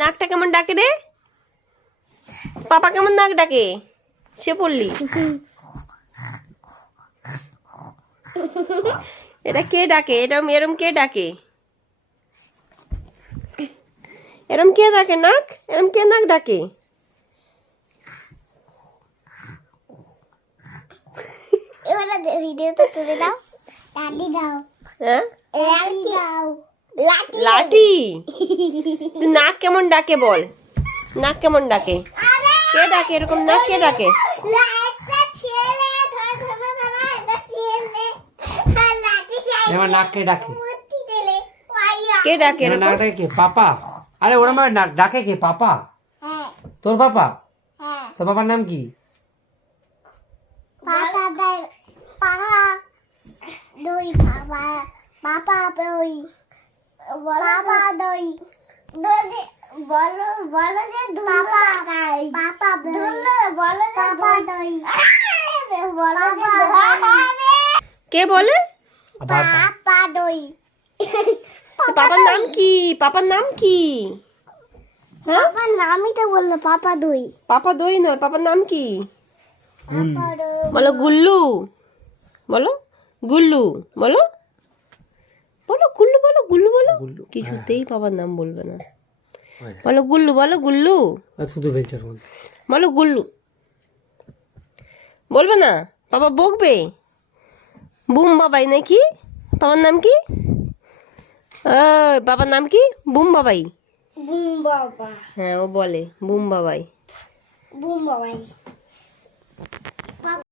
নাকটা কেমন ডাকে রে? পাপা কেমন নাক ডাকে? সে পড়লি। এটা কে ডাকে? এরম এরম কে ডাকে? এরম কে ডাকে নাক? এরম কে নাক ডাকে? এবারে ভিডিওটা তুলে দাও, লাঠি দাও, হ্যাঁ লাঠি দাও, লাঠি। তুই নাক কেমন ডাকে বল? নাক কেমন ডাকে? কে ডাকে এরকম নাক? কে ডাকে? একটা ছেলে ধরে ধরে ধরে একটা ছেলে আর লাঠি চাই এবার নাক কে ডাকে? মুতি দিলে পাইয়া। কে ডাকে এবার নাক এরকম? ডাকে কে? পাপা। আরে ওরা আমার নাক ডাকে কে? পাপা। হ্যাঁ তোর পাপা? হ্যাঁ তোর বাবার নাম কি? পাপা দই, পাপা দই, পাপা পাপা দই, পাপা দই, দই বলো বলো যে পাপা দই, পাপা দই, বলো যে পাপা দই, বলো যে কে বলে? পাপা দই। পাপার নাম কি? পাপার নাম কি? হ্যাঁ পাপার নামই তো বললো পাপা দই। পাপা দই নয়, পাপার নাম কি? পাপা দই বলো গুল্লু। বলো গুল্লু। বলো বলো গুল্লু। বলো গুল্লু। বলো গুল্লু, কিছুতেই পাপার নাম বলবে না। বলো গুল্লু। বলো গুল্লু। শুধু বেলছে বলো গুল্লু। বলবে না? বাবা বকবে। বুম বাবাই নাকি? বাবার নাম কি? বাবার নাম কি? বুম বাবাই। বুম বাবা, হ্যাঁ ও বলে বুম বাবাই। বুম বাবাই।